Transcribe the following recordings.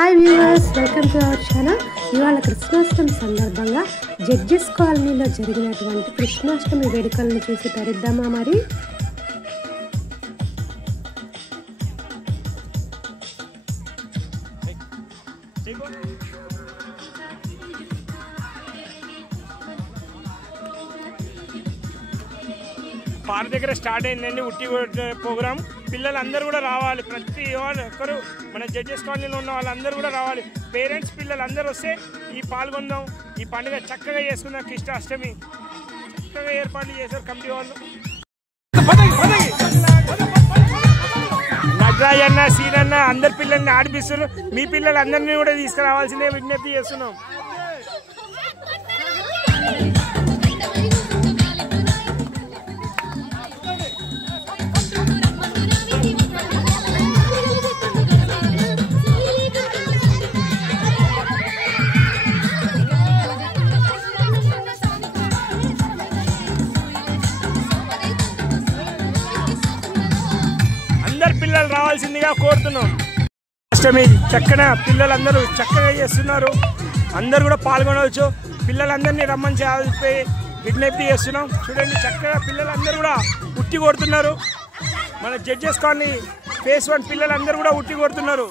Hi viewers, welcome to our channel. ఇవాళ కృష్ణాష్టమి సందర్భంగా judges కాలనీలో జరిగినటువంటి కృష్ణాష్టమి వేడుకలను చూసి తరిద్దామా మరి. పార్క్ దగ్గర స్టార్ట్ అయిందండి ఉట్టి ప్రోగ్రామ్. పిల్లలందరూ కూడా రావాలి, ప్రతి ఒక్కరు మన జడ్జెస్ కాలనీలో ఉన్న వాళ్ళందరూ కూడా రావాలి. పేరెంట్స్ పిల్లలు అందరూ వస్తే ఈ పాల్గొందాం, ఈ పండుగ చక్కగా చేసుకుందాం. కృష్ణాష్టమి చక్కగా ఏర్పాట్లు చేశారు కమిటీ వాళ్ళు. నటరాజ్ అన్న, సీన్ అన్న అందరి పిల్లల్ని ఆడిపిస్తున్నారు. మీ పిల్లలందరినీ కూడా తీసుకురావాల్సిందే విజ్ఞప్తి చేస్తున్నాం. పిల్లలు రావాల్సిందిగా కోరుతున్నాం. అష్టమి చక్కగా పిల్లలందరూ చక్కగా చేస్తున్నారు, అందరూ కూడా పాల్గొనవచ్చు. పిల్లలందరినీ రమ్మని చెప్పి విజ్ఞప్తి చేస్తున్నాం. చూడండి, చక్కగా పిల్లలందరూ కూడా ఉట్టి కొడుతున్నారు. మన జడ్జెస్ కాలనీ ఫేస్ 1 పిల్లలందరూ కూడా ఉట్టి కొడుతున్నారు.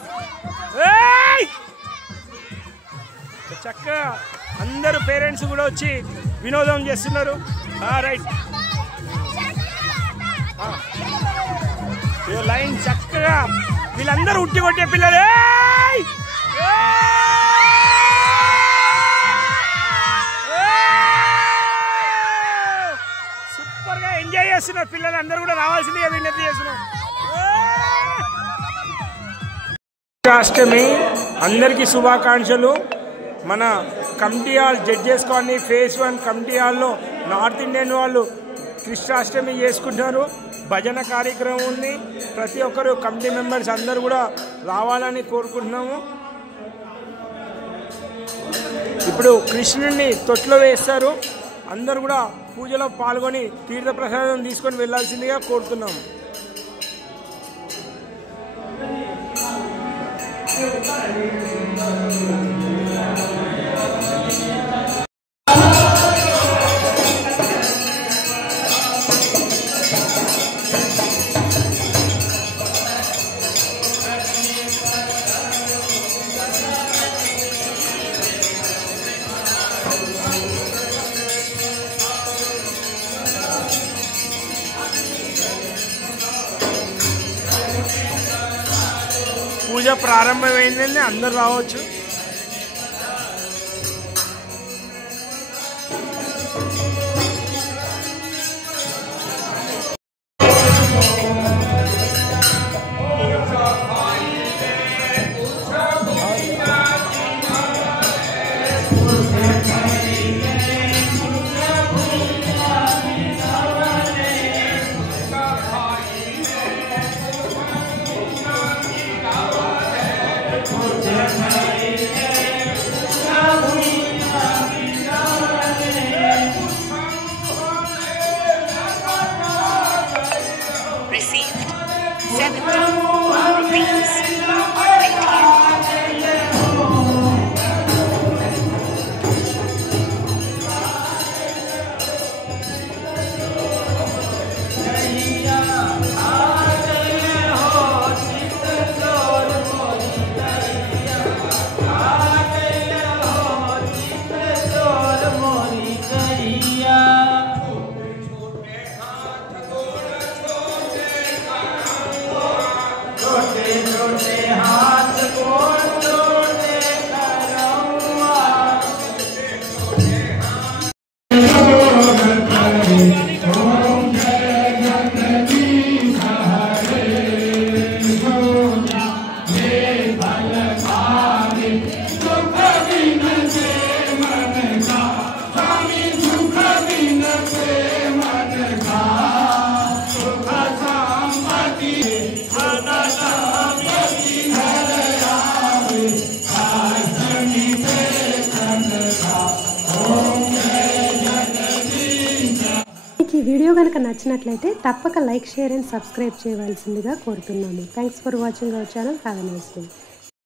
చక్కగా అందరూ పేరెంట్స్ కూడా వచ్చి వినోదం చేస్తున్నారు. రైట్, లైన్ చక్కగా వీళ్ళందరూ ఉట్టి కొట్టే పిల్లలు సూపర్ గా ఎంజాయ్ చేస్తున్నారు. పిల్లలు అందరూ కూడా రావాల్సిందిగా విజ్ఞప్తి చేస్తున్నారు. కృష్ణాష్టమి అందరికీ శుభాకాంక్షలు. మన committee hall judges colony face 1 committee హాల్లో నార్త్ ఇండియన్ వాళ్ళు కృష్ణాష్టమి చేసుకుంటున్నారు. భజన కార్యక్రమం ఉంది. ప్రతి ఒక్కరు కమిటీ మెంబర్స్ అందరూ కూడా రావాలని కోరుకుంటున్నాము. ఇప్పుడు కృష్ణుడిని తొట్లో వేస్తారు. అందరూ కూడా పూజలో పాల్గొని తీర్థప్రసాదం తీసుకొని వెళ్ళాల్సిందిగా కోరుతున్నాము. పూజ ప్రారంభమైందండి, అందరు రావచ్చు. ఈ వీడియో కనుక నచ్చినట్లయితే తప్పక లైక్, షేర్ అండ్ సబ్స్క్రైబ్ చేయవలసిందిగా కోరుతున్నాము. Thanks for watching our channel. Have a nice day.